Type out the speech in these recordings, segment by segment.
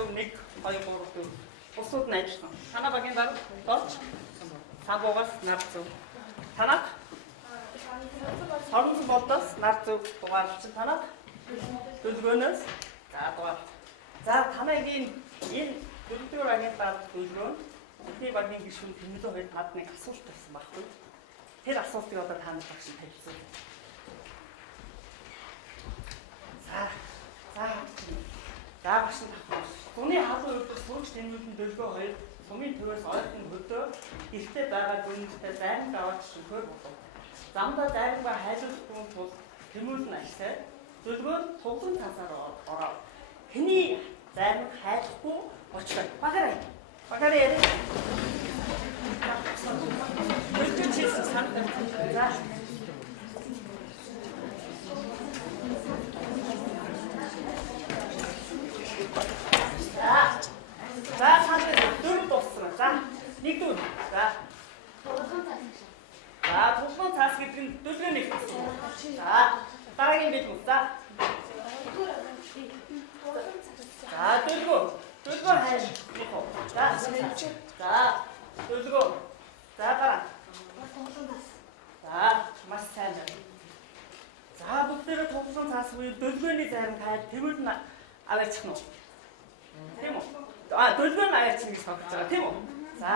зөв 1 2 3 4. Бусууд нь ажиллана. Танаа багийн дарга дооч. Сабуугаас нар зөв. Танаа Хоронцон болдоос нар зөв дугаарлчин танаа төлөвлөгөөнөөс за дугаар. За танагийн энэ дөрөвдүгээр багийн дарга төлөвлөгөө нь эхний багийн гишүүн Тэмүүлэн хоёр над нэг асуулт тавьсан байхгүй. Тэр асуултыг одоо та нар багш тавьсан. За багш тавьсан. Түүний халуун өвдөс сууч Тэмүүлэн төлөвлөгөө хоёр сумын төвөөс ойрхон хөдөө эртээ байгаа гүнзгийтэй зарим даваач шүхөр болов. Замдаа заримгаа хайлуулахгүй тул Тэмүүлэн ажлаа төлөвлөгөөнд туглан цаасаар ороо. Хэний зарим хайлахгүй очлоо. Багаараа яриа. Төлөвлөгөө чийсэн санаа. За санаа дөрөв дууссан. За нэгдүгээр. За туглан цаас гэдэг нь төлөвлөгөө нэг. За дараагийн бэлгүү. За төлөвлөгөө хайр. За төлөвлөгөө. За дараа. За маш сайн. За бүгдээрээ туглан цаас үе төлөвлөгөөний зарим хайр Тэмүүлэн аваачих нь. Тийм үү? Төлөвлөгөө нь аваачих гэж бодож байгаа тийм үү? За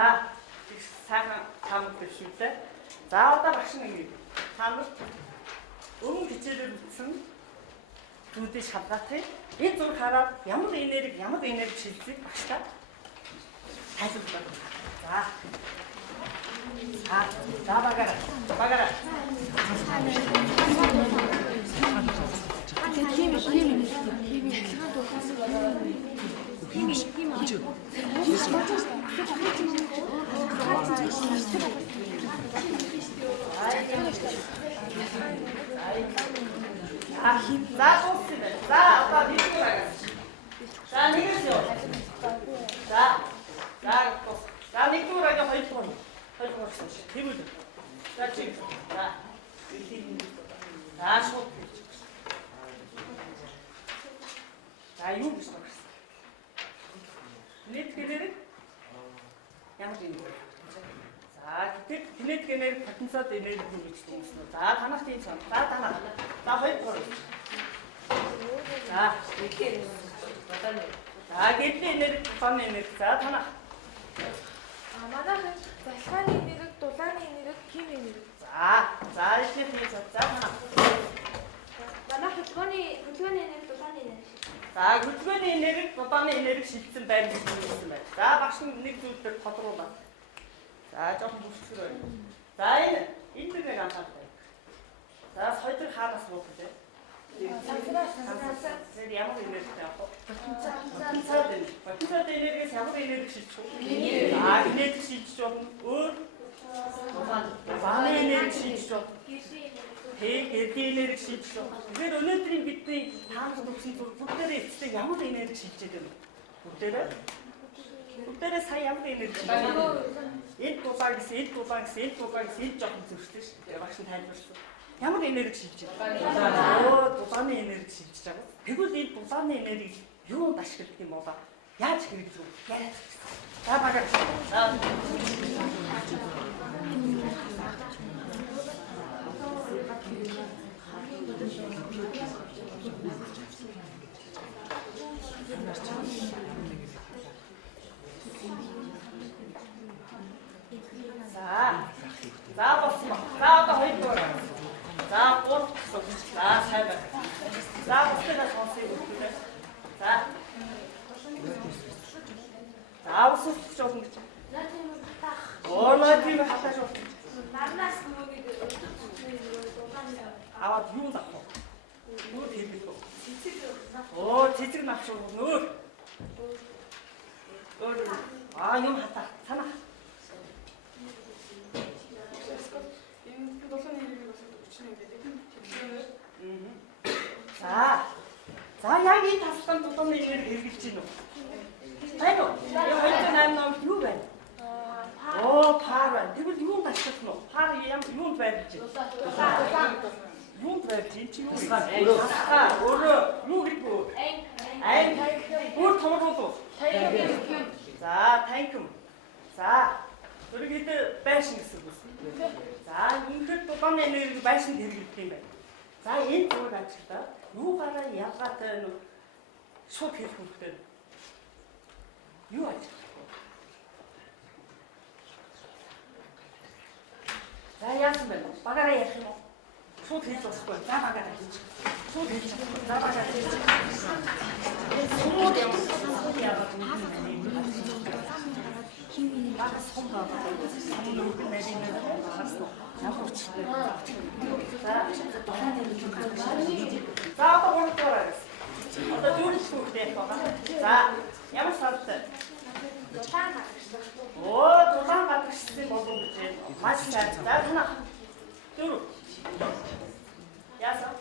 сайхан таамаг дэвшүүлээ. За одоо багш нэг та нар өмнө хичээлээр үтсэн зүйлийг шалгаахыг энэ зураг хараад ямар энерги шилжих багштай тайлбарлаа. За багаараа. Генетик энерги потенциал энерги гэж хэлсэн. За танах тийм сан. За танах. За 2 3. За ихээр. За гэрлийн энерги, тулааны энерги. За танах. Манайх залхааны энерги, дулааны энерги, хим энерги. За ихний тийм сан. За танах. Манайх хөдөлгөөний энерги, дулааны энерги. За хөдөлгөөний энерги, дулааны энерги шилжсэн байна гэж хэлсэн байна. За багш нэг зүйлээр тодруулаа. За жоохон бүсгэр байна. За энэ нэг анхаарал. За хоёрыг хаанаас буух вэ? Тэр ямар энерги авах вэ? Потенциал энергиэс ямар энерги шилжих вэ? Энерги шилжиж болно. Өөр дулааны энерги шилжиж болно. Гэрлийн энерги шилжиж болно. Тэгэхээр өнөөдрийн бидний таамаг өгсөн зүйл бүгдээрээ эцэстээ ямар энерги шилжиж байгаа юм? Бүгдээрээ сая ямар энерги энэ дулаан гэсэн энэ жоохон зөрчлөө шүү дээ. Багш нь тайлбарласан. Ямар энерги шилжиж байгаа? Дулааны энерги шилжиж байгаа. Тэгвэл энэ дулааны энерги юунд ашигладаг юм болоо? Яаж хэрэглэх вэ? Яриад. За багаар. За болсон ба. За одоо 2 дугаар. За 3 гэсэн. За сайн байна. За бусдаас сонсъё өгөхөө. За усч болно гэж. Тийм хатааш болно. Нарнаас нөгөөг аваад юу авах вэ? Юу хийх вэ? Цэцэг навч нөгөө. Юм хатаа. Санаа. За яг энэ тавтан дулааны энерги хэрэгжилж байна уу? Байна уу? Яг 208 номд юу байна? Пар байна. Тэгвэл юунд ашиглах нь вэ? Пар юунд байж байна? Юунд байж энэ чи юу? Өөрөө юу гэдэг вэ? Айн. Өөр томруулах. За, танхим. За. Дөрөв хэд байшин гэсэн үг үү? За, ингээд дулааны энерги байшинд хэрэглэдэг юм байна. За, энэ зүгээр ажиглаа. Юугаараа ялгаатай нь шууд хэлэх хэрэгтэй. Юу ажиглах? За, яасан бэ? Багаараа ярих юм уу? Шууд хэлж болохгүй. За, багаараа хэлж. Шууд хэлж. За, багаараа хэлж. Шууд явах. Шууд явах. Химийн багс хондог. Самууд нэрийн багс явах. За, багаараа. Одоо дүүрч хүүхдээ байгаа. За, ямар салтай? Дулаан гадагшлах. Оо, дулаан гадагшлсан болов уу гэж. Маш сайн. За, танаа. Дөрөв. Яасан?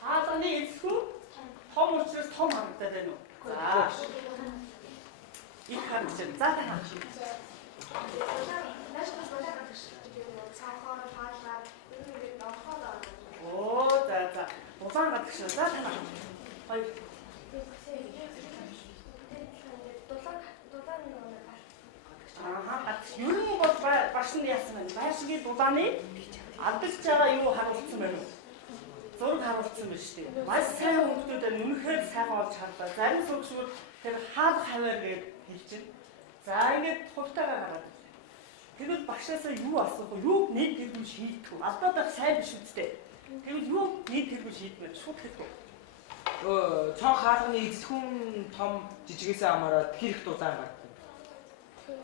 Хаалганы эсхүү том учраас том харагдаад байна уу? За. Их харагдаж байна. За, танаа. Оо, за. Дулаан гадагшлаа. За, танаа. Хоёр. Ер нь бол багш нь яасан байна? Байшингийн дулааны алдаж байгаа юу харуулсан байна уу? Зураг харуулсан байна шүү дээ. Маш сайн хүмүүсүүд нь үнэхээр сайхан олж харлаа. Зарим сүгшүүд тэр хаал хаваар гэж хэлж байна. За ингээд хувтаагаа гараад. Тэгвэл багшаасаа юу асуух вэ? Юу нэг тэргүүл шийдэх вэ? Алдаад байх сайн биш үстэй. Тэгвэл юу нэг тэргүүл шийдмээр шууд хэлэх вэ? Цонх хаалганы эзлэхүүн том жижигээс амаараад хэрэг дулаан гардаг.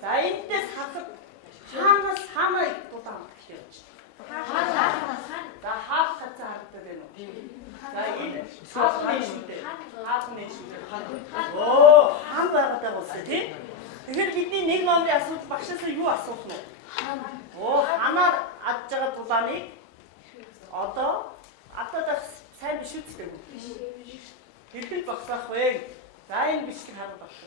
За энэс хасаг хаанаа их дулаан гэх юм. Хаанаас. За хаах хацаа харагдаад байна уу? За энэ хаалганы шүү дээ. Хаалганы шүү дээ. Оо, хаан байгаад байгаа тийм. Тэгэхээр бидний нэг номын асуудал багшаасаа юу асуух нь вэ? Оо, ханаар адж байгаа дулааныг одоо алдаад сайн биш үстэй. Хэрхэн багсаах вэ? За энэ бичлэг хараад багш.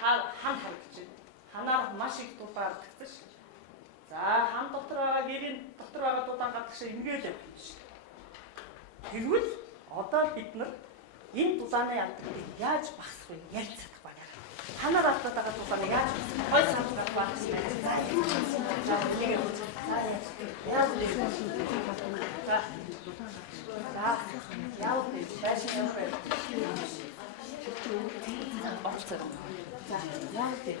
Хан харагдаж байна. Ханаар маш их дулаан алдагдсан шүү. За хан дотор байгаа гэрийн дотор байгаа дулаан гадагшаа ингээд явах юм шүү. Тэгвэл одоо бид нар энэ дулааны алдагтыг яаж багасгах вэ? Яаж чадах байна? Ханаар алдаад байгаа дулааныг яаж гой санахаар багасгах вэ? За юу юм бэ? За яг яаж вэ? Яав гэж байшин явах вэ? Орцоо. За, яав гэж.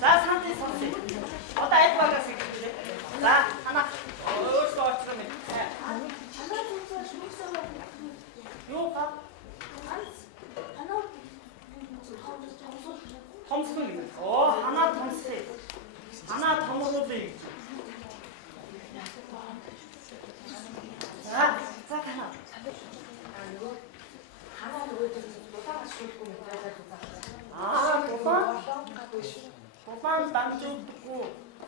За санти сонси. Одоо айд багаас хэлээ. За хана өөрсдөө орцгоо мэд. Юу ба? Томсхон юм. Оо ханаа томсхий. Ханаа томруулъя. За ханаа. Ханаа өөдөө дулаан шүүлгүй мэдээлэл дулаан. Дулаан дамжуулдаггүй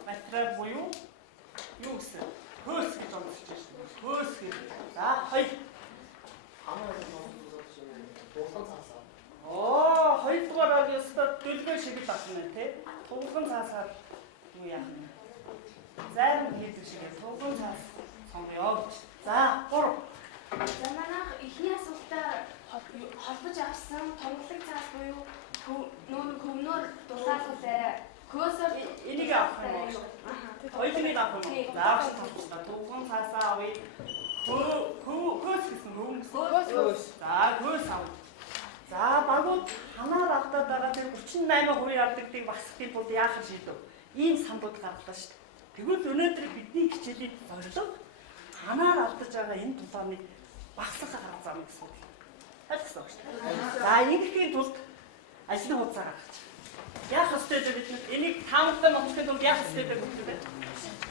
материал буюу юу гэсэн? Хөөс гэж онцолж байна. Хөөс гэж. За хоёр. Оо, хоёрдугаар өстө дөлгөө шиг л байна тий. Туган цаасаар юу яах вэ? Зарим хийдэг шиг туган цаас сонгоё гэж. За, 3. За манайх ихний асуултаа холбож авсан томглог цаас буюу нүүр хөвнөр дулаалгал арай хөөсөөр энийг авах юм уу? Хоёрыг авах юм уу? За, авах талбарт туган цаасаа авъя. Хөөс гэсэн хөөс. За, хөөс авъя. За, багууд ханаар автаад байгаа тэр 38% алдагдгийг багасгахын тулд яах шийдэв? Ийм самбууд гарлаа шүү дээ. Тэгвэл өнөөдөр бидний хичээлийн зорилго ханаар алдаж байгаа энэ дулааныг багасгах арга зам гэсэн үг. Ойлгосон шүү дээ. За, ингэхийн тулд ажлын хуудас гаргаж. Яах ёстой вэ бид энийг таамагтай номчгийн тулд яах ёстой вэ гэдэг вэ?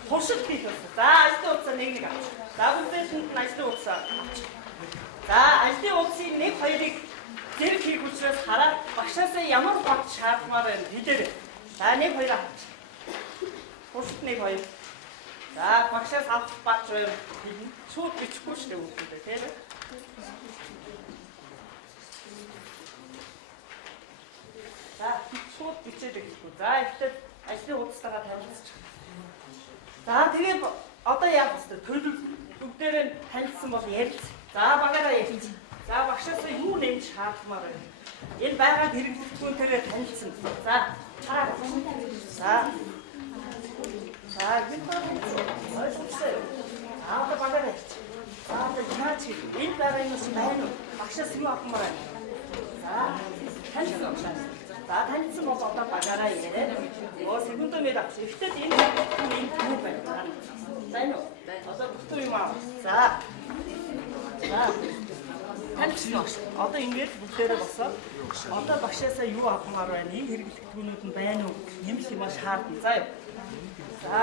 Туршилт хийх ёстой. За, ажлын хуудасаа нэг авч. За, бүгдээсэнд нь ажлын хуудасаа авч. За, ажлын хуудсыг 1-2-ыг зэрэг хийх учраас хараад багшаасаа ямар бод шаардмаар байна хэлээрэй. За 1-2 авч. Туршилт 1-2. За багшаас авах бат байр шууд бичихгүй шүү дээ үгтэй тийм ээ. За шууд бичээд өгөхгүй. За ихтэй ажлын хуудастайгаа танилцчих. За тэгээд одоо яах вэ? Төлөв бүгдээрээ танилцсан бол ярилц. За багаараа ярилц. За багшаас юу нэмж шаардмаар байна? Энэ байгаад хэрэглэгдэхүүнтэйгээ танилцсан. За хараа. За бид ойлгосон. Аа багаараа ярилц. За яаж энэ байгаа юм шиг байна уу? Багшаас юу авмаар байна? За танилцсан багшаас. За танилцсан бол одоо багаараа яриад. Оо секундомед авч. Эхлээд энэ юу байна? Байна уу? Одоо бүхтүү юм аа. За. Танилцсан багш. Одоо ингэж бүгдээрээ босоод одоо багшаасаа юу авмаар байна? Энэ хэрэглэгдэхүүнүүд нь байна уу? Нэмэлт юм шаардна. За юу. За.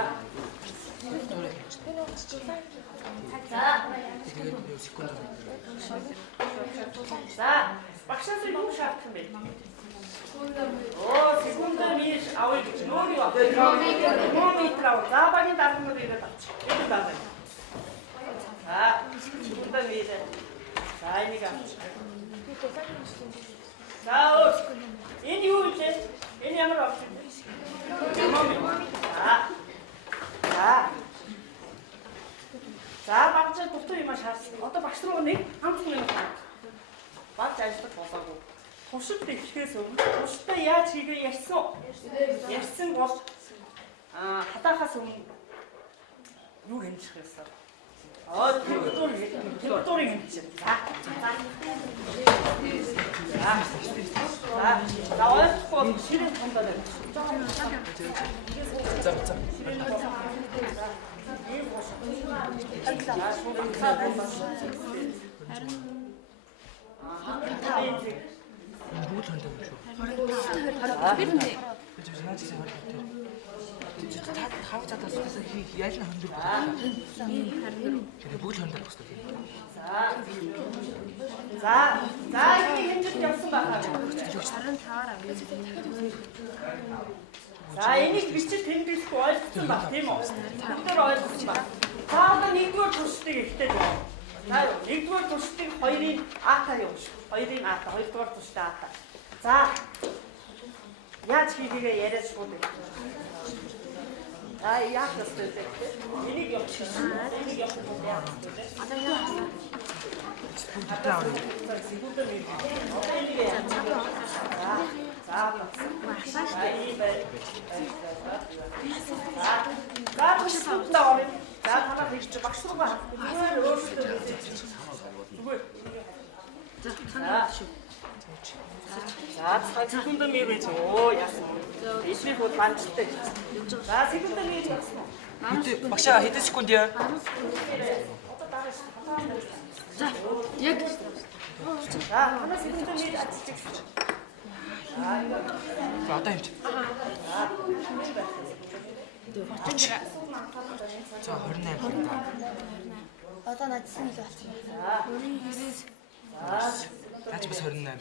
За. Багшаасаа юу шаардсан бэ? Оо, секундомер авъя гэж нөр юу авах? Термометр авах. За багийн даргамаар ирээд авчих. Энэ дараа. За, секундомер. За, энийг авчих. За, энэ юу вэ? Энэ ямар авчих? Термометр. За, багчаа дутуу юм шаардсан. Одоо багш руу нэг хамт юм байна. Багч ажиллах болоогүй. Туршилт эхлэхээс өмнө туршилтаа яаж хийгээ ярьсан. Ярьсан бол хатаахаас өмнө юу хэмжих байсан. Температурыг хэмжиж. За ойлгохгүй ширээ тондоо байна. Бүгд ханддаг шүү. Хав цатаас яаж нэг ханддаг. Тэгээ бүгд ханддаг гэсэн. За энэ хэмжиж явсан байна. 65-аар авъя. За энийг бичиж тэмдэглэхгүй ойлгосон баг тийм үү? Бүгдээр ойлгосон баг. За одоо нэгдүгээр туршилтыг ихтэй байна. За юу нэгдүгээр туршилтыг 2-ын А-таа явууш. 2-ын А-таа, хоёрдугаар туршилт А-таа. За яаж хийгээгээ яриад шууд. Яах вэ? Энийг явуучих. Энийг явуучих. Одоо юу вэ? секундомер байж оо яасан. Эсрэг бол банчтай. За секундомер яасан. Багшаа хэдэн секунд яа? За яг танаас секундомер ажиллаж. Одоо юм чи. За 28. одоо надсан нэг болсон. Наач бас 28.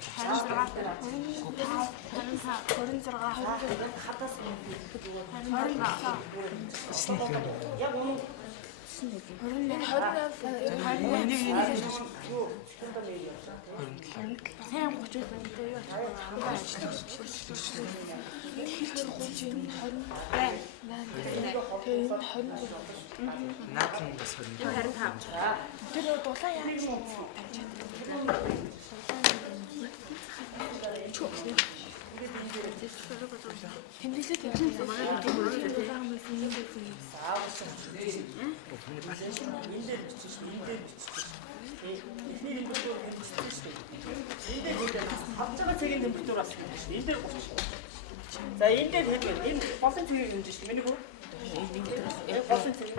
За энэ дээр хэлбэл энэ болсон цэгийг хэмжиж шүү. Миний хөө. Болсон цэг.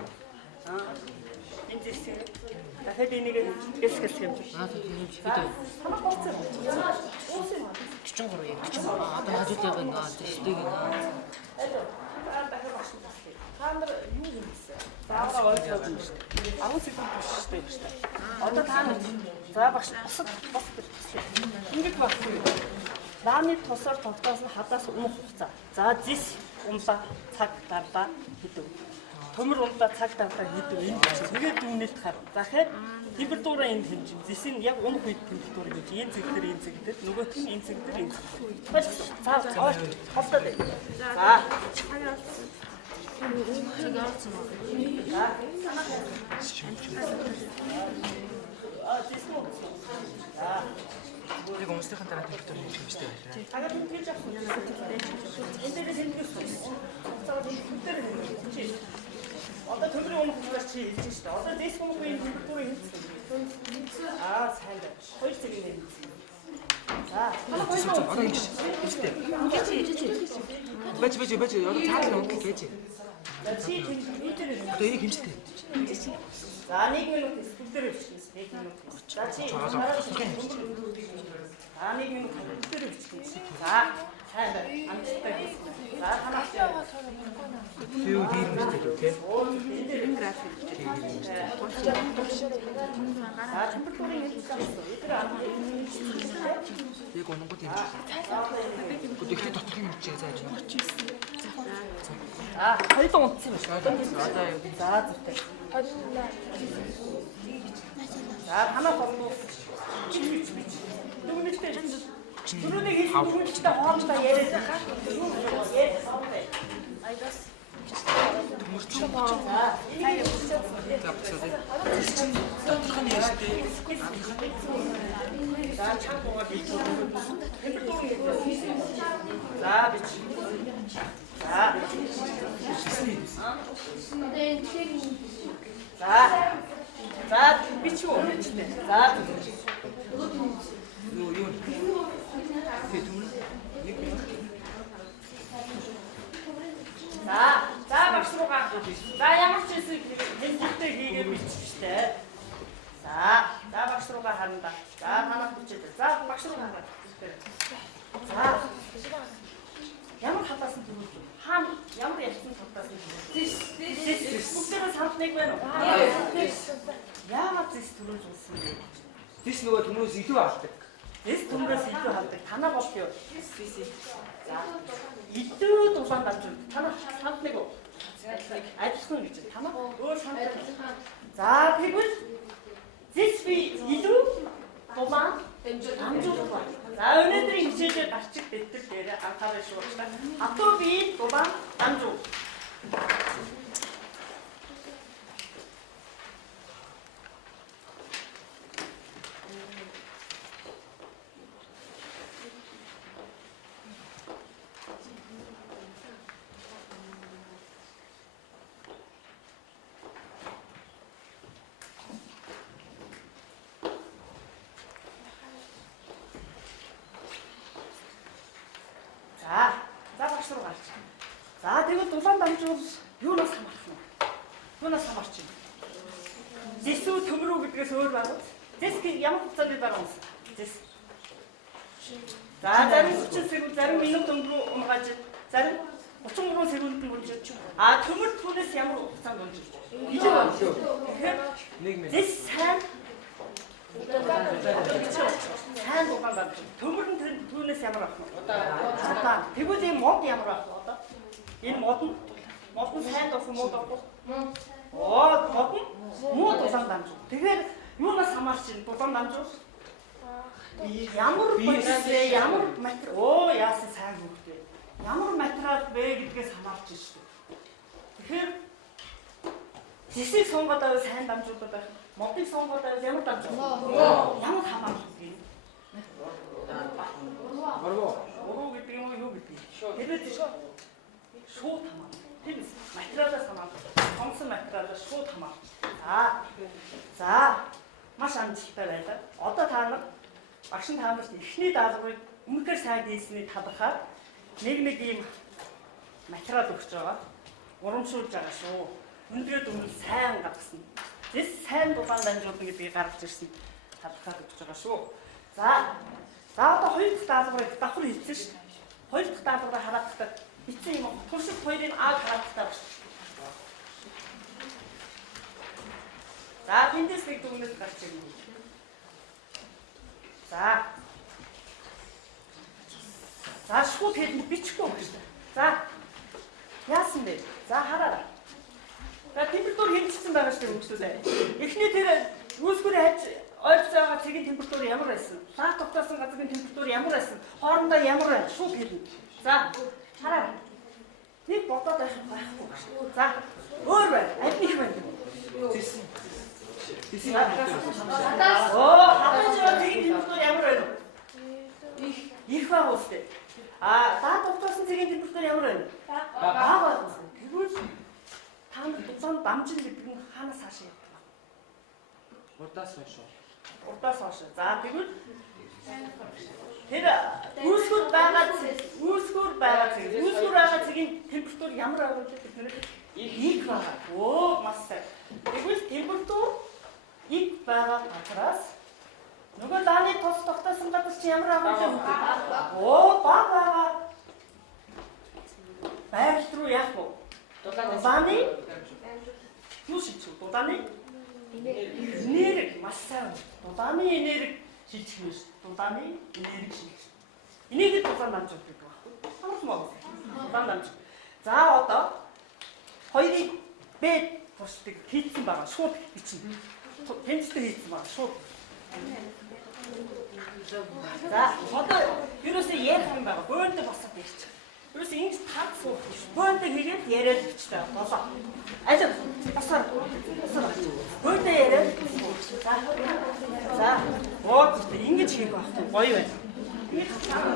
Энэ дэсээ. Дахиад энийг хэсгэж хэмжиж. Хамаа болсон. 43 юм. Одоо хажууд яг энэ дэштийг нэ. Дахиад багш байна. Та нар юу хийсэн? Заавал ойлгоод байна шүү. 10 секунд болчихсон юм шүү. Одоо та нар за багш босод ингэж багхгүй. Лааны тусаар тогтоосон хадаас өмнөх хугацаа. За зис, умба, цаг, дарба хэдв. төмөр ундаа цаг тавтаа хийдэг энэ гэж. Тэгээд дүнэлт хар. Дахиад температураа энд хэмжин. Зэсийн яг унах үед температур гэж. Энэ цэг дээр энэ цэг дээр нөгөөх нь энэ цэг дээр энэ цэг. За холдоо дээ. За. 우리가 온스테이션 따라 temperatuur хийж юм шүү дээ. Агаад ингэж авах юм. Энэ дээр тэмдгээс байна. Одоо төмрийн унах хүмүүс чи хэлж шүү дээ. Одоо дэс хүмүүсийн температурыг хэлсэн. Сайн байна. Хоёр цагийн нэр. За, Одоо ингэж дээ. Бач одоо цааш нь өнгө гэж. за чи тэмдгээр. Одоо энийг хэмжтэй. За 1 минут скултэр хэлчихсэн. 1 минут. За чи За 1 минут скултэр хэлчихсэн. За сайн байна. Амттай хэлсэн. За танаас Юу дийм мэт үү те? энэ график хэлчихсэн. За температурын хэлсэн. Эдгээр Яг онгод юм. Гэхдээ дотор юм чи зааж байна. хоёулаа унтсан юм шиг. Одоо юу гэж. За зүгтэй. За танаас олно. Чимч. Нүгнэтэй. Түрүүний хэлсэн хүмүүстээ хоолтой яриад байгаа. Яриад савтай. Айдас. За чамгаа бич. За бич. За бич үү? За юу. За багш руугаа. За ямар ч зүйл хэлбэртэй хийгээд биччихтэй. За багш руугаа харна да. За танаас бичээд. За багш руу хараа. За ямар хатаасан төрүүлж вэ? Хаана ямар ярьсан хатаасан төрүүлж? Зис. Бүгдээ самт нэг байна уу? Яагаад зис төрүүлж үлсэн бэ? Дис нөгөө хүмүүс илүү авдаг. Зис төмрөөс илүү хавдаг. Танаа болох юу? За илүү дулаан дамжууд. Танаа самт нэг үү? Адилхан гэж. Танаа өөр самт. За тэгвэл зис би илүү дулаан дамжууд байна. За өнөөдрийн хичээлээр гарчих дэвтэр дээр анхаарал шуурчлаа. Хатуу би дулаан дамжууд. За багш руу гарч. За тэгвэл дулаан дамжуул юунаас хамаарх нь? Юунаас хамаарч байна? Зэсүү төмрөө гэдгээс өөр байна. Зэс ямар хугацаанд байгаа юм? Зэс. За зарим 30 секунд, зарим минут өнгөрөө унгаж, зарим 33 секунд өнгөрч. Төмөр түүнээс ямар хугацаанд өнгөрч? Илүү байна. Тэгэхээр 1 минут. зэс сайн сайн дулаан байна. Төмөр нь түүнээс ямар ах вэ? Удаан. Тэгвэл энэ мод ямар ах вэ одоо? Энэ мод нь сайн дулаан мод ах вэ? Мод нь муу дулаан дамж. Тэгэхээр юунаас хамаарч байна? Дулаан дамж. Ямар материал, ямар материал? Яасан сайн хөвгтэй. Ямар материал вэ гэдгээс хамаарч байна шүү дээ. Тэгэхээр зэсийг сонгоод авах сайн дамжуудад байх. Модыг сонгоод авах ямар дамж? Ямар хамаарх вэ? Уруу гэдэг юм уу юу гэдэг? Тэгээд шууд хамаарх. Тийм ээ. Материалаас хамаарх. Сонгосон материалаас шууд хамаарх. За маш амжилттай байлаа. Одоо та нар багш та нарт эхний даалгаврыг өмнөхөр сайн хийсний талархаад нэг ийм материал өгч байгаа. Урамшуулж байгаа шүү. Өнөөдрөө дүнэл сайн гаргасан. Зэс сайн дулаан дамжуулна гэдгийг гаргаж ирсэн талархаад өгч байгаа шүү. За одоо хоёр дахь даалгаврыг давхар хийсэн шүү дээ. Хоёр дахь даалгавраа хараад бичсэн юм. Туршилт хоёрын ааг хараад байна. За тэндээс нэг дүгнэлт гарч ирнэ. За шууд хэлбэл бичихгүй байна. За яасан бэ? За хараарай. байгаа шүү дээ хүмүүсээ. Эхний тэр үүсгүүрээ хайж ойрч байгаа цэгийн температур ямар байсан? Лаг тогтоосон газрын температур ямар байсан? Хоорондоо ямар байна? Шууд хэлнэ. За хараа. Нэг бодоод байхгүй шүү. За өөр байна. Аль нэг байна? Оо, хатаж байгаа цэгийн температур ямар байна? Их бага үстэй. Лаг тогтоосон цэгийн температур ямар байна? Бага. Тэгвэл танд дулаан дамжин гэдэг нь хаанаас хааш юм? Урдаас хойш. Урдаас хойш. За тэгвэл тэр үүсгэр байгаа цэгийн температур ямар байгаа вэ гэхээр их байгаа. Оо маш сайн. Тэгвэл температур их байгаа газраас нөгөө лааны тос тогтоосон газар чи ямар байгаа вэ? Оо бага. Байрал руу яах вэ? Дулааны юу шийдэх вэ? Дулааны энерги маш сайн. Дулааны энерги шилжих юм шүү. Дулааны энерги шилжих. Энийг дулаан дамж гэдэг байхгүй. Хамарсан байна. Дулаан дамж. За одоо хоёрыг Б тусдаг хийцэн байгаа. Шууд хийцэн. Тэнцтэй хийцэн байгаа. Шууд. За одоо юусэн ярих юм байгаа. Бөөнтэй босоод ярьчих. Юусэн ингэж таг суух. Бөөнтэй хийгээд яриад бичтэй. Болоо. Ажил босоор. Бөөнтэй яриад. За. Вот ингэж хийх байхгүй. Гоё байна. Ингэж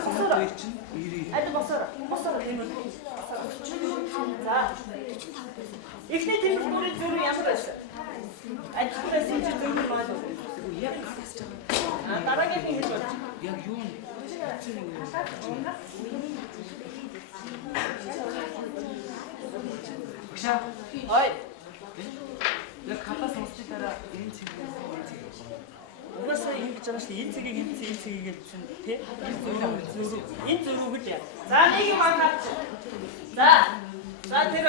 босоор. Ажил босоор. Босоор хиймэл. За. Эхний температурын зөрүү ямар байсан? Ажилтнаас энэ зөрүү маань. Яг гаргаж байгаа. Дараагийн хэлж байна. Яг юу вэ? Багшаа. Ой. Яг хатаас сонсч дараа энэ цэг. Угаасаа ингэж байгаа шүү дээ. Энэ цэгийг гэж чинь тий. Энэ зөрүүг л яа. За нэг юм анхаарч. За тэр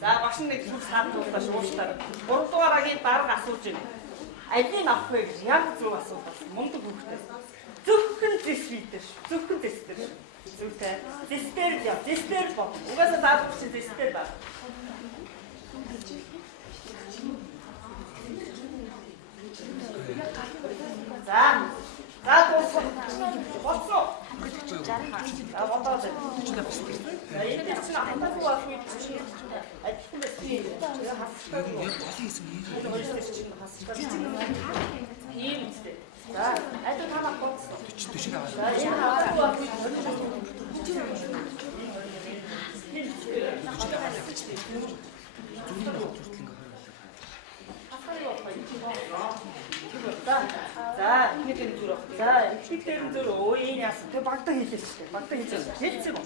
за багш нэг зүг саадуулаа шууштаар. 3 дугаарагийн дарга асууж байна. Алийг авах вэ гэж яг зөв асуулт байна. Мундаг хүүхдээ. Зөвхөн зэсвийдэр шүү. Зөвхөн зэсдэр шүү. Зөвхөн зэсдэр яа. Зэсдэр бод. Угаасаа даадах чинь зэсдэр байна. За болсон. Бодоод. За энэ чинь хатаагүй байх үед чинь ажилтан байсан. Ийм үстэй. За ажил хамаа бодсон. 40 аваад. За энэ хатаагүй байх үед за нэг юм зүр. За их дээр зүр өө энэ яасан. Тэг багтаа хийлээ шүү дээ. Багтаа хийлээ. Хэлцээ бо.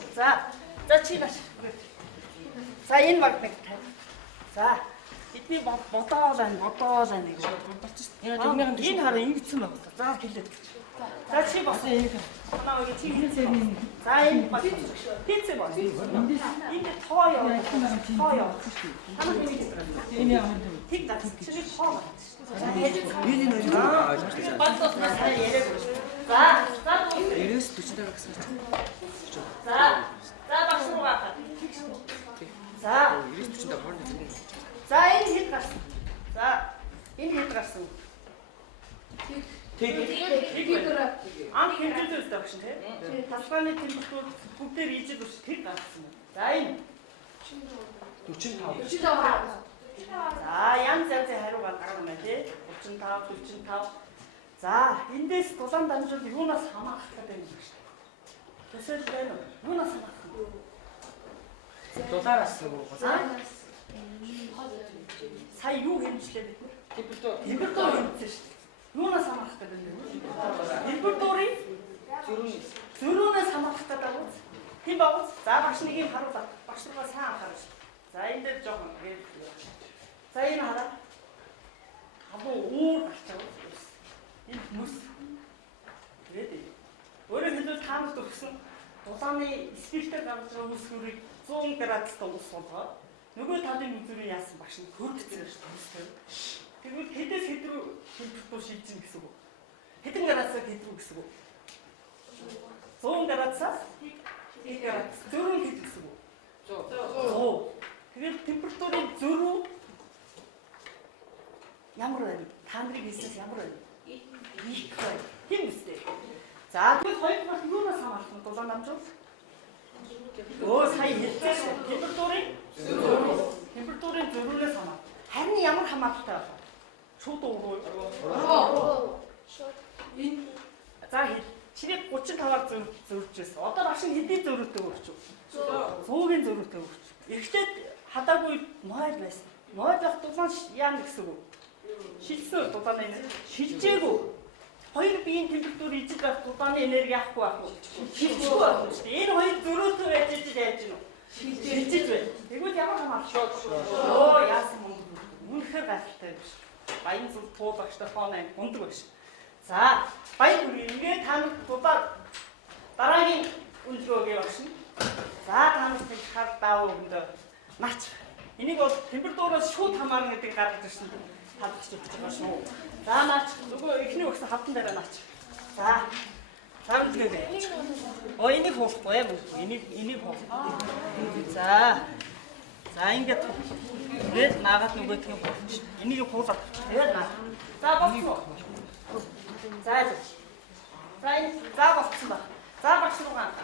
За чи маш. За энэ баг нэг тай. За эдний бодоо байна гэж бодож шүү дээ. Энэ хараа ингэсэн байна. За хэлээд. За чи бас энэ. Танаа үгүй чи хэлцээ. За энэ баг. Хэлцээ бо. Энд тоо яваа. Танаа энэ яа. Тэг даа. Чи тоо. Ерөөс 40 дараа гэсэн чинь. За багш руу гахаа. За ерөөс 40 дараа хооронд юм. За энэ хэд гарсан? За энэ хэд гарсан? Тэг. Анх хэмжүүлээс тавьсан тийм. Талбайны температур бүгдээр ижил биш тэг гарсан. За энэ 45. За янз янзын хариугаар гаргана мэн тий. 45. За эндээс дулаан дамжуул юунаас хамаарах гэдэг юм шүү дээ. Тэсэл байна уу? Юунаас хамаарах вэ? Дулаараас уу? Сая юу хэмжлээ бид? Температур хэмжсэн шүү дээ. Юунаас хамаарах гэдэг юм бэ? Температурын зөрүүнээс хамаарах гэдэг юм. Тийм баг. За багш нэг юм харуулаа. Багш руугаа сайн анхаарч. За энэ дээр жоохон гээд. За энэ хараа. Хавуу уур гарчаа. Энэ хүмүүс. Тэгээд өөрөөр хэлбэл таамаг төгсөн дулааны спиртээр гарч байгаа үсгүүрийг 100 градустай ус болгоод нөгөө талын үзүүрийг яасан багш нь хөргөцсөн шүү дээ. Тэгвэл хэдээс хэд рүү температур шилжин гэсэн үг. Хэдэн градусаар хэд рүү гэсэн үг. 100 градусаас 1 градус. Зөрүү хэд гэсэн үг. 100. Тэгээд температурын зөрүү Ямар байна? Та нарын бизнес ямар байна? Их байна. Хин үстэй. За тэгвэл хоёр дахь юунаас хамаарах нь дулаан дамжуул? Сая хэлсэн. Температурын зөрүүнээс хамаарах. Харин ямар хамааралтай байна? Шууд уу? Энэ за чиний 35-аар зөрж байсан. Одоо багш нь хэдийн зөрүүтэй өгч үү? 100-ийн зөрүүтэй өгч. Эхлээд хадаагүй нойл байсан. Нойл байх дулаан яана гэсэн үг. Шилсэн дулааны шилжээгүй. Хоёр биеийн температур ижил байх дулааны энерги авахгүй байх уу? Шилжгүй байх үү? Энэ хоёр зөрүүтэй байж яаж гэнэ үү? Шилжиж байна. Тэгвэл ямар хамаарч? Яасан мундаг. Үнэхээр гайхалтай биш. Баян зүг туу багштай фон айн мундаг биш. За, баян үргээ ингээд та нар дулаан дараагийн үнэлгээгээ багшна. За, та нарт хар даав өгөндөө наач. Энийг бол температуроос шууд хамаарна гэдэг гаргаж ирсэн. Хадгалж өгч байгаа шүү. За, наач. Нөгөө эхний өгсөн хавтан дараа наач. За. Самтгээ. Энийг хоохгүй юм уу? Энийг хоо. За. За, ингээд тэгээд наагаад нөгөөдгийг хооч. Энийг хуулаад. Тэгээд наа. За, болчихсон. За болчихсон ба. За багш руу гаана.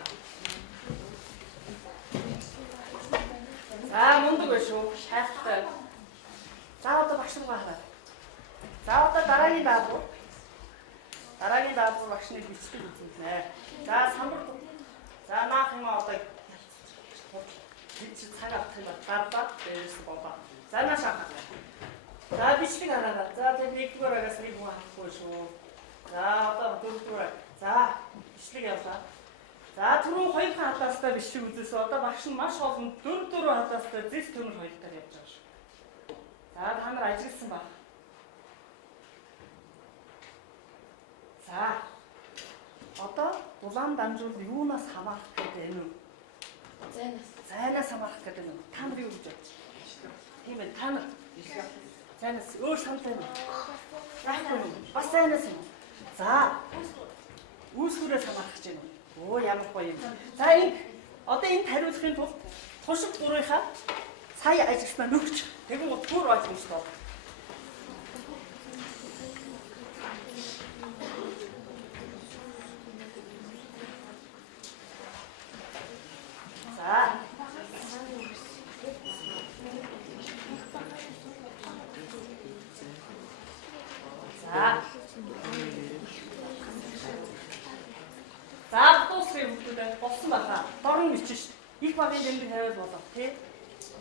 За мундаг байх шүү. Шаардтай. За одоо багш руу гаана. За одоо дараагийн даалгавар. Дараагийн даалгавар багшны бичдэг үзнэ. За самбар. За наах юм одоо чи цаг авах юм гардаа дээрээс болоо. За наашаа. За бичлэг хараа. За тэг нэгдүгээр агаас нэг хүн авахгүй шүү. За одоо дөрөвдүгээр. За бичлэг явлаа. За түрүү хоёр хадаастай бичлэг үзээсээ одоо багш нь маш олон дөрөв хадаастай зэс төмөр хоёртаар явж байгаа шүү. За та нар ажигласан баг. За одоо дулаан дамжуул юунаас хамаарах гэдэг юм? Зайнаас хамаарах гэдэг юм. Та нар юу гэж бодож байна? Тийм ээ, та нар зайнаас өөр саналтай юм. Бас зайнаас юм. За үүсгүүрээс хамаарах гэж байна. Ямар гоё юм. За одоо энд хариулахын тулд туршилт гурийнхаа сая ажигснаа нөгч. Тэгвэл бүр болж юм шүү дээ. За. За, дуусгая хүмүүстээ болсон байна. Дорн бичиж их багын дэмжиг тавиад болоо, тий?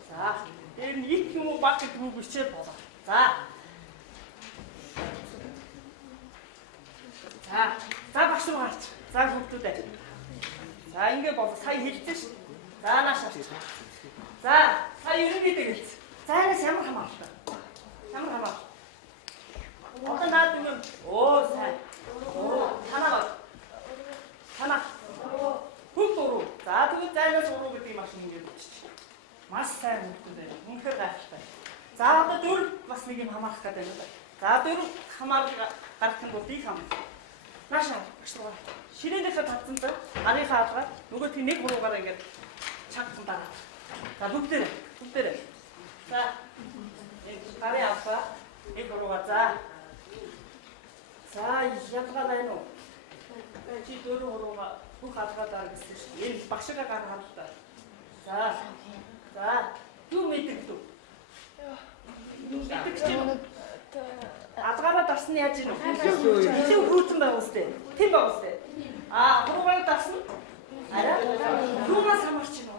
За, дээр нь их юм уу баг гэдэг үг бичээд болоо. За. За багш руу гарч. За хүмүүстээ. За, ингэ болоо. Сая хэлсэн шүү. За, наашаа. За, сая ерөнхийдөө хэлсэн. Зайнаас ямар хамааралтай? Ямар хамаарал? Одоо наад юм. Сайн. Танаа. Хүн дуруу. За тэгвэл зайнаас уруу гэдэг маш ингээд бичиж. Маш сайн хүмүүс байна. Үнэхээр гайхалтай. За одоо дөрв бас нэг юм хамаарах гэдэг юм байна. За дөрв хамаарал гаргах юм бол их хам. Наашаа багшлаа. Ширээнийхээ татсантай гарынхаа алгаа нөгөөдгийг нэг хуруугаар ингээд чагсан дараа. За бүгдээрээ. За гарын алгаа нэг хуруугаар за. За ялгаа байна уу? Чи дөрөв хуруугаа бүх алгаадаа гэсэн чинь энэ багшгаа гар харлаа. За. Юу мэдэгдв? Алгаараа дарсан нь яаж ийм вэ? Илүү хөөцөн байх үстэй. Тэм байх үстэй. Хуруугаа дарсан. Арай. Юунаас хамаарч байна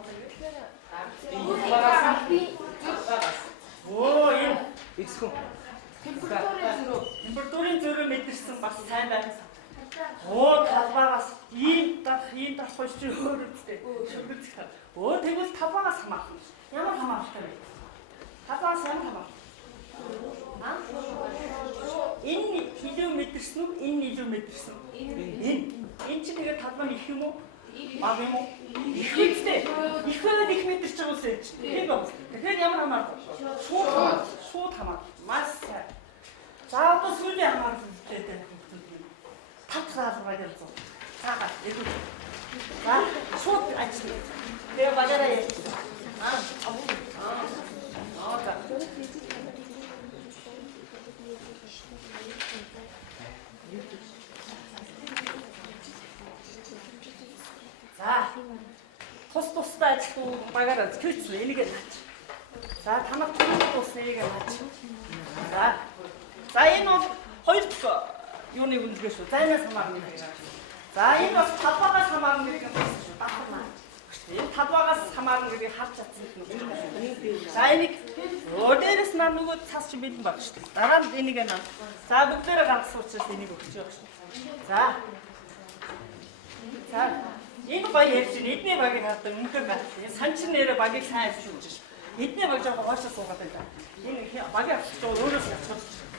уу? Энэ ихсхүн. Температурын зөрөө мэдэрсэн бас сайн байна. Талбаагаас ийм дарах хойш чи өөр үстэй. Шүргэцэх. Тэгвэл талбаагаас хамаарах. Ямар хамааралтай вэ? Талбаагаас ямар хамаарах? Энэ илүү мэдэрсэн үү? Энэ илүү мэдэрсэн. Энэ чи тэгээд талбаа их юм уу? Баг юм уу? Их үстэй. Их мэдэрч байгаа үстэй. Тийм ба. Тэгэхээр ямар хамаарах? Шууд хамаарах. Маш сайн. За одоо сүүлийн хамаарах үстэй дээ. Татгаалгаа гэсэн. Цаагаа эдүү. За шууд ажил. Тэгээ багаараа яа. За. ажиллах багаараа кэлцэн энийг наач. За танах төлөв дуусна энийг наач. За энэ бол хоёр юуны үнэлгээ шүү. За энэс хамаарна гэж. За энэ бас талбайгаас хамаарна гэж байна шүү. Баахна. Энэ талбайгаас хамаарна гэдгийг харж чадсан юм. За энийг дээрээс нар нөгөө цаас чи бэлэн баг шүү. Дараа нь энийг наа. За бүгдээрээ гаргасан учраас энийг өгч байгаа шүү. За энэ гоё ярьж байна. Эдний багийг хаадаг үнэхээр байна. Энэ санчин нэрэ багийг сайн авч өгч шүү. Эдний баг жоохон хоошоо суугаад байна. Энэ багийг авч өөрөөс явчихсан.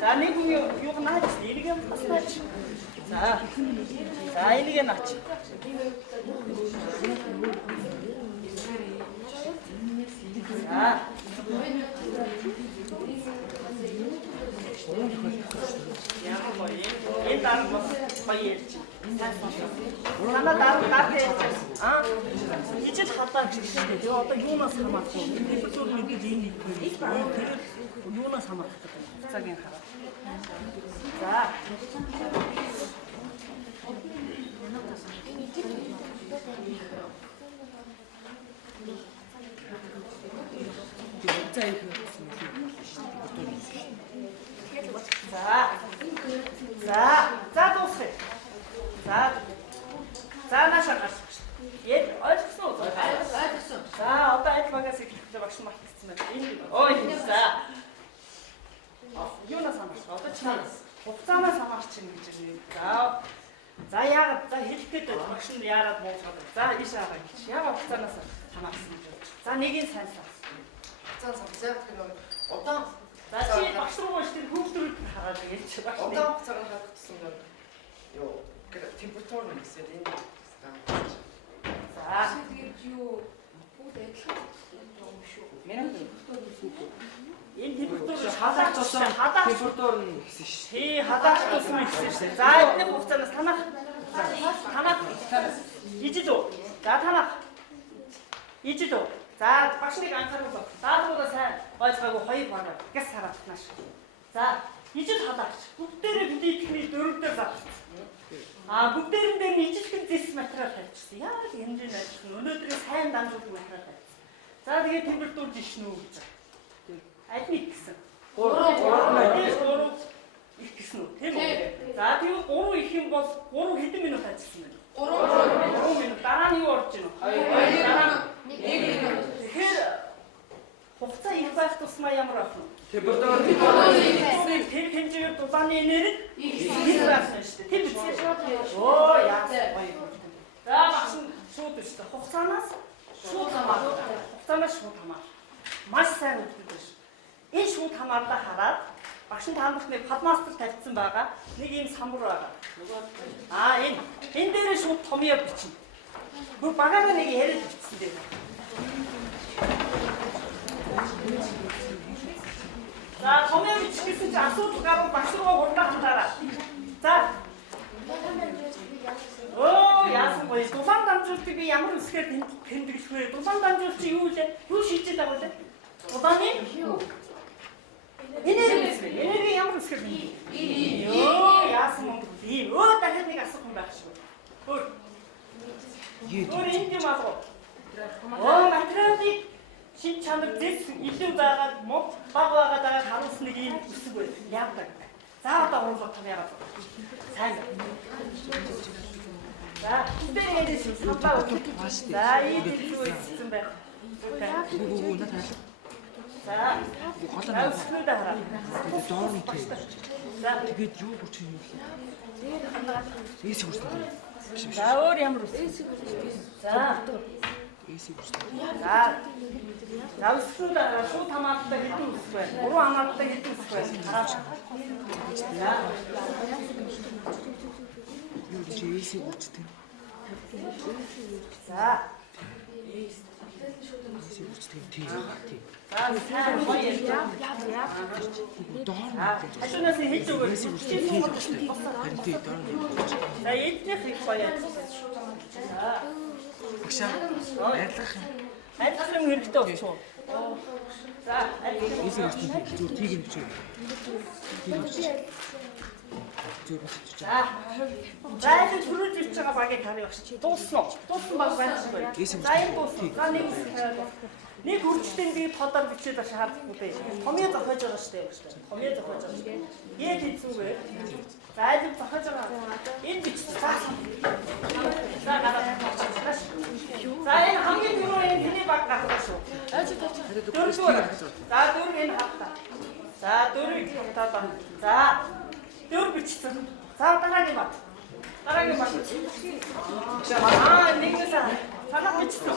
За нэг хүн юуг наач, энийг юм бас наач. За энийг наач. Энэ дараа бас гоё ярьж байна. Танаа дараа ижил хадаа гэж хэлсэн. Тэгээ одоо юунаас хамаарсан? Температур мэдээж энэ нэг. Тэр юунаас хамаарсан? Цагийн хараа. За. За дуусгая. За наашаа гарч. Яг ойлгосон уу? Ойлгосон. За одоо аль багаас ихэвчлэн багш мартчихсан байна. Энэ за. Юунаас хамаарч? Одоо чанаас. Хугацаанаас хамаарч чинь гэж байна. За яагаад за хэлэх гээд багш нь яарад муухад. За ийш аваа гэж. Яагаад хугацаанаас хамаарсан гэж байна. За нэгийг сайн саас. За яг тэр одоо за чи багш руу шүү дээ хүүхдүүд хараад ярьж байгаа. Одоо цагаан хатгсан юм. Йоо, температур нь гэсэн энэ. За тэгээд юу бүгд адилхан юм шүү. Минут. Энэ температур хадаач туссан температур нь гэсэн шүү. Тий, хадаач туссан гэсэн шүү. За эдний хугацаанаас танах ижил үү? За танах ижил үү? За багшныг анхааруулах. Даалгавраа сайн ойлгоогүй хоёр баг гис хараад нааш. За ижил хадаач. Бүгдээрээ бидний техник дөрөвдөр зарсан. Бүгдээрэн дээр нь ижилхэн зэс материал тавьчихсан. Яг хэмжээнд ажилласан. Өнөөдрийн сайн дамжуулах материал тавьсан. За тэгээд температур жишнүү гэж. Аль нэг гэсэн. 3 их гэсэн үү? Тийм үү? За тийм 3 их юм бол 3 хэдэн минут ажилласан бэ? 3 минут. Дараа нь юу орж ийн вэ? 2. Дараа нь 1 минут. Тэгэхээр хугацаа их байх тусмаа ямар байх вэ? Температур тэр хэмжээгээр дулааны энерги их байсан шүү дээ. Тийм үү? Оо яа. За багш нь шууд шүү дээ. Хугацаанаас шууд хамаарна. Хугацаанаас шууд хамаарна. Маш сайн үлддэг шүү. Энэ шууд хамаарлаа хараад багш нь таамагт нэг падмастер тавьсан байгаа. Нэг ийм самбар байгаа. Энэ дээрээ шууд томьёо бичнэ. Гүр багаараа нэг яриад бичсэн дээ. За томьёо бичих гэсэн чинь асуудал гарах багш руу хурдан хандаараа. За. Яасан гоё. Дулаан дамжуултыг би ямар үсгээр тэмдэглэх вэ? Дулаан дамжуулт чи юу вэ? Юу шийдэж байгаа вэ? Дулааны энерги ямар үсгээр тэмдэглэх? Яасан юм бэ? Дахиад нэг асуух юм байх шүү. Энд юм аа. Материалыг шин чанар зэс илүү байгаад мод баг байгаад харуулсан нэг юм үсэг байна. Яадаг. За одоо уурлах юм яагаад. Сайн. За тэгээд энэ самбаа өгөх маш тий. За ийм илүү ийцсэн байна. За хоолой өснөд хараа. Доор нь тий. За тэгээд юу гүч юм бэ? Эс хүрсэн. За өөр ямар үсэг? За эс хүрсэн. За өснөд хараа. Шууд хамааттай хэдэн үсэг байна? 3 хамааттай хэдэн үсэг байна? Хараа. Юу гэж эс хүрсэн. За. Эс хүрсэн тий. За сайн гоё яа. Доор нь. Хажуунаас хэлж өгөө. Харин тий доор нь. За эднийх их гоё. Багшаа. Айдлах юм. Айдлах юм хэрэгтэй болчихоо. За эс хүрсэн тий. Зүг тийг юм чи. Тий. За энэ төрөж ирж байгаа багийг харъя багш. Дуусна уу? Дууссан баг байхгүй. За энэ дуусна. За нэг нэг үржтэй би тодор бичээд багш харахгүй дээ. Томьёо зохиож байгаа шүү дээ багш. Томьёо зохиож байгаа шүү дээ. Яг хийцүүгээ. За алив зохиож байгаа. Энэ бичсэн. За гараад багш. За энэ хамгийн түрүү энэ хэний баг гаргах шүү. Дөрөвдүгээр. За дөрөв энэ хавтаа. За дөрөв хавтаа байна. За дөрөв бичсэн. За дараагийн баг. Дараагийн баг. Нэгнээс санаа бичсэн.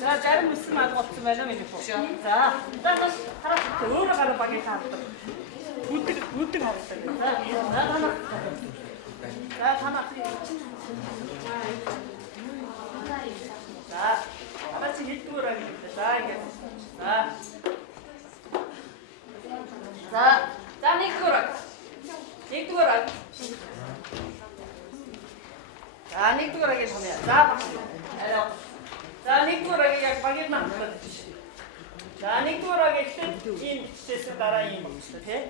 За зарим үсгэн мал болцсон байна мэн үү. За даас хараад өөрөө гараа багийг хаадаг. Үдэг харагдав. За танаа. За араа чи хэлдгүүр аа гэдэг. За ингэ. За нэгдүгээр. За нэгдүгээр гэж хонё. За багш. За нэгдүгээр яг багийг нахлаад чинь. За нэгдүгээр гэхдээ ийм бичсэн дараа ийм багш тий.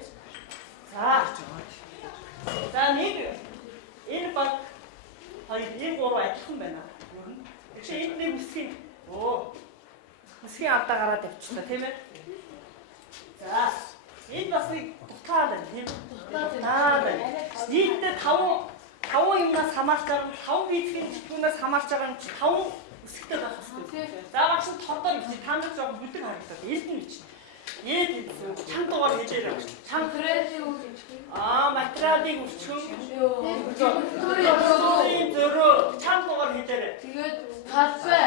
За нэг энэ баг хоёр ийм гурав адилхан байна. Чи энэ нэг үсгийн үсгийн алдаа гараад явчихлаа тийм ээ. За энэ бас нэг дутаа байна тийм. Дутаа байна. Нийтдээ 5 юмнаас хамаарч байгаа 5 бицгийн зүгнээс хамаарч байгаа нь 5 үсгтэй байх хэрэгтэй. За багш тордоор бичиж та нар жоохон бүдэг харагдаад эрдэнэ бичиж. Ийм чанга дугаар хэлээ багш. Чанга фрэшийн материалыг өчгөн зөрөө чанга дугаар хэлээ. Тэгээд талбай.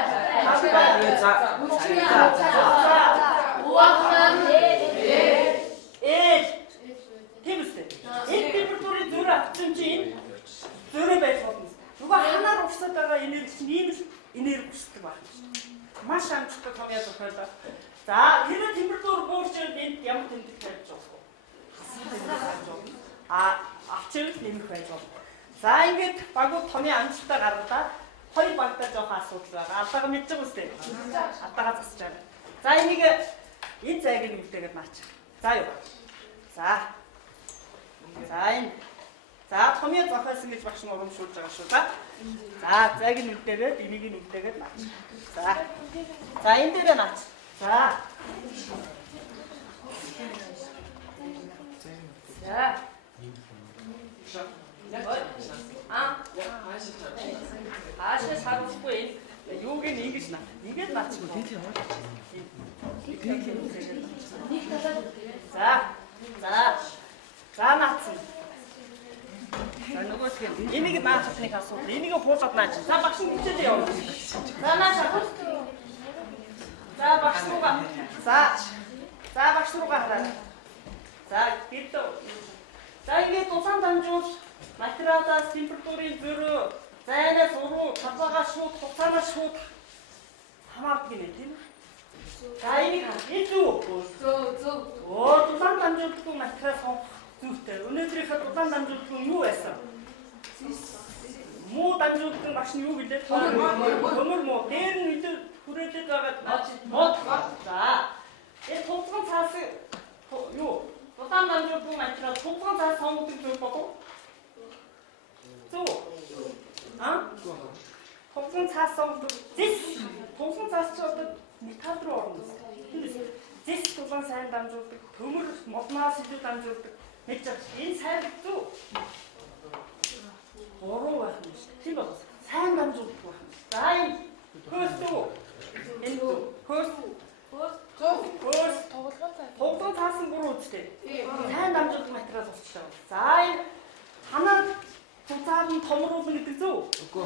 Тийм үстэй. Энэ температурын зөрөө авсан чинь зөрөө байж болно. Нөгөө ханаар урсаад байгаа энерги чинь ийм л энерги өсдөг байна. Маш амжилттай томьёо зохиолоо. За хэрэг температур буурч энд ямар тэмдэг байж болох вэ? Авчирч нэмэх байж болно. За ингээд багууд томьёо амжилттай гаргалаа. Хоёр багтаа жоохон асуудал байгаа. Алдаага мэдж байгаа үстэй. Алдаага засаж байгаа. За энийг энэ зайг нь үлдээгээд наач. За юу. За энэ. За томьёо зохиосон гэж багш нь урамшуулж байгаа шүү да. За зайг нь үлдээгээд энийг нь үлдээгээд наач. За энэ дээрээ наач. За. Аашаа сарахгүй юуг нь ингэж наа. Нэгээд наачихгүй тийм үү? За наацсан. За нөгөөсг энийг наачхныг асуудал. Энийг хуулаад наач. За багш нь хичээлээ явуу. За наач. За багш руугаа. За багш руугаа хараа. За гэрдөө. За ингээд усан дамжуул материалаас температурын зөрөө, зайнаас уруу, цавцаагаас шууд, хуцаанаас шууд хамаардаг юм тийм үү? За энийг энэ зүг. Усан дамжуулдаг материал сонгох зүйтэй. Өнөөдрийнхээ усан дамжуулдаг юу байсан? Муу дамжуулдаг багш нь юу гэлээ? Төмөр муу. Дээр нь хүрээлээд байгаа мод. За. Энэ тулгын цаас юу? Усан дамжуулдаг материал тулгын цаас сонгодог зүйл болов? Зүг. Тулгын цаас сонгодог. Зис. Тулгын цаас ч одоо металл руу орно. Зис тулгын сайн дамжуулдаг. Төмөр моднаас илүү дамжуулдаг. Мэдж байгаа. Энэ сайн зүг. Гурван байх юм шиг. Тийм байна. Сайн дамжуулдаг байх. За энэ хөөсөө. Энэ хөөс тоглоом таасан буруу үстэй. Сайн дамжуулдаг материал болчихлоо. За энэ ханаа цуцаанд нь томруулна гэдэг зөв? Үгүй.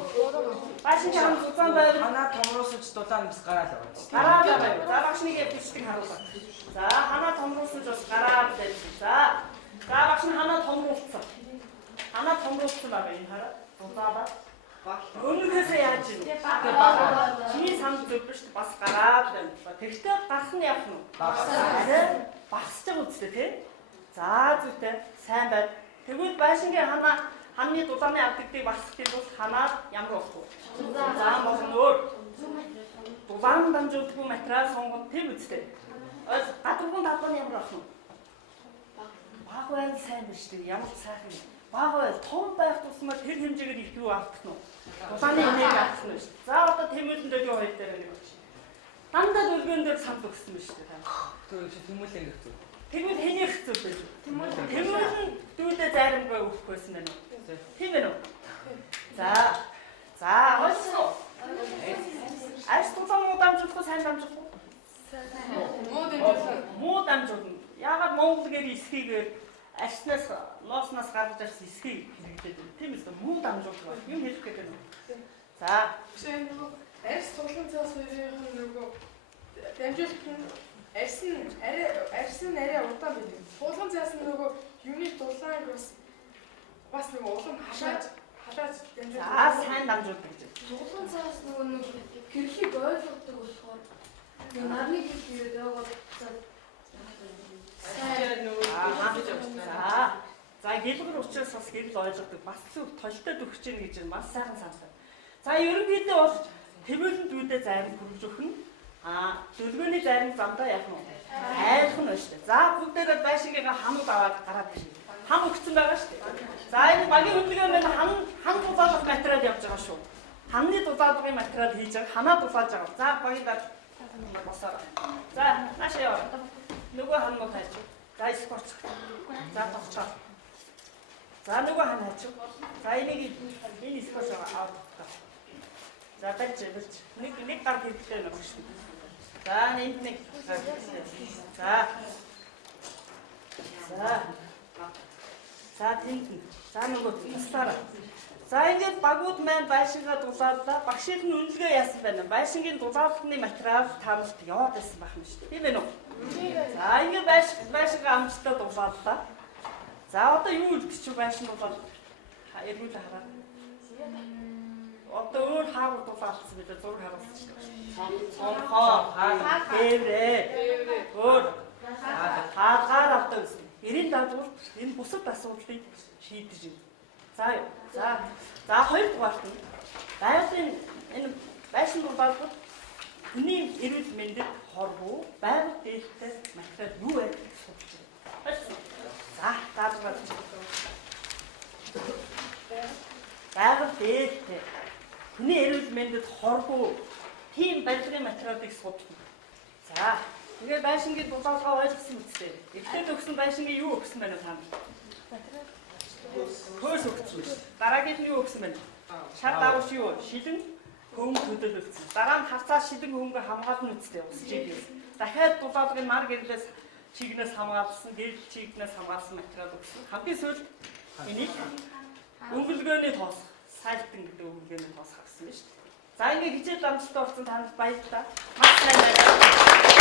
Башин ханаа цуцаанд байвал ханаа томруулсанч дулаан бас гараад байгаа. Гараад байгаа. За багш нэгэ бичдэг харуулаа. За ханаа томруулсанч бас гараад байж. За багш нь ханаа томруулсан. Ханаа томруулсан байгаа энэ хараа. Цуцаадаа Өнөөсөө яаж юм? Чиний санд зөвлөж бас гараад байна. Тэгтээ гарах нь яах нь? Багсаж байгаа үстэй тий. За зүйтэй сайн байна. Тэгвэл байшингийн ханны дулааны авдагдыг багсахын тулд ханаа ямар болох вэ? За мөн өөр. Дулаан дамжуулдаг материал сонгох тийм үстэй. Гадуур талбар ямар болох нь? баг байл сайн биш үү? Ямар ч сайхан юм. Баг байл том байх тусмаа тэр хэмжээгээр их юу авах нь вэ? Дулааны энерги авах нь шүү. За одоо тэмүүлэндээ юу хоёр дээр нэг байна. Дандаа дүлгэн дээр санд өгсөн байна шүү дээ. Тэмүүлэн гэх зүг. Тэгвэл хэний хэцүү байж үү? Тэмүүлэн дүүдээ заримгүй өгөх байсан байна уу? Тийм ээ үү? За ойлсон уу? Арс тулаан муу дамжуулах уу, сайн дамжуулах уу? Муу дамжуулна. Яагаад Монгол гээд эсхийгээр арснаас лооснаас гаргаж авсан эсхийг хэрэглээд байна. Тийм ээ муу дамжуулах байна. Юм хэлэх гэдэг нь. За. Жишээ нь нөгөө арс тулгын цаас хоёрын нөгөө дамжуулах нь арс нь арай удаан байдаг. Тулгын цаас нь нөгөө юуны дулаан бас нөгөө улам халааж дамжуулах. За сайн дамжуулдаг гэж. Тулгын цаас нөгөө гэрлийг ойлгодог болохоор нарны гэрлийг яваад За гэлгэр учраас бас гэрэл ойлгодог. Бас зөв толтой төгсөж гин гэж бас сайхан санагдав. За ерөнхийдөө бол тэмүүлэн дүүдээ зарим хүргэж өгнө. Дөлгөөний зарим замдаа яах нь вэ? Айлх нь шүү дээ. За бүгдээрээ байшингаа хамууд аваад гараад ирнэ. Хам өгсөн байгаа шүү дээ. За энэ багийн хөдөлгөөн маань хан дулаалгах материал явж байгаа шүү. Хамны дулаалгын материал хийж байгаа. Ханаа дулаалж байгаа. За багийн босоо. За нааш яваа. Нөгөө ханууд хайч. За спорт. За тогтоо. За нөгөө хан хайч. За энийг энэ спорт авах. За барьж. Нэг гар хэрэгтэй нэг шүү. За нэг. За тийм. За нөгөө тусаараа. За ингээд багууд маань байшингаа дулааллаа. Багшийн үнэлгээ яасан байна. Байшингийн дулаалгын материал таамагт яваад байсан байх юм шүү. Тийм ээ нөө. За ингээд байшингаа амжилттай дулааллаа. За одоо юу үлдэх чинь байшин дулаал. Эргүүл хараа. Одоо өөр хаагууд дулаалсан билээ зураг харуулсан шүү. Сонхоо, хаагаа, өөр хаагаар автобус. Эрийн даадвар энэ бусад асуудлыг шийдэж байна. За хоёрдугаарт нь байгалийн энэ байшин дулаалгад хүний эрүүл мэндэд хорвоо байгаль дээлтэй материал юу вэ гэж судалж байна. За даадвар. Байгаль дээлтэй хүний эрүүл мэндэд хорвоо тийм барилгын материалыг судална. За ингээд байшингийн дулаалгаа ойлгосон үстэй. Эхлээд өгсөн байшингийн юу өгсөн байна та нар? Хөөс өгсөн. Дараагийнх нь юу өгсөн байна? Шар дагууш юу? Шилэн хөнгө хөдөлгөлсөн. Дараа нь хавцаас шилэн хөнгө хамгаална үстэй усчиг. Дахиад дулаалгын мар гэрлээс чигнээс хамгаалсан, дээд чигнээс хамгаалсан материал өгсөн. Хамгийн сүүлд энийг өнгөлгөөний тоос, сайлтан гэдэг өнгөлгөөний тоос авсан байна шүү дээ. За ингээд хичээл амжилттай болсон танд баярлалаа. Маш сайн байна.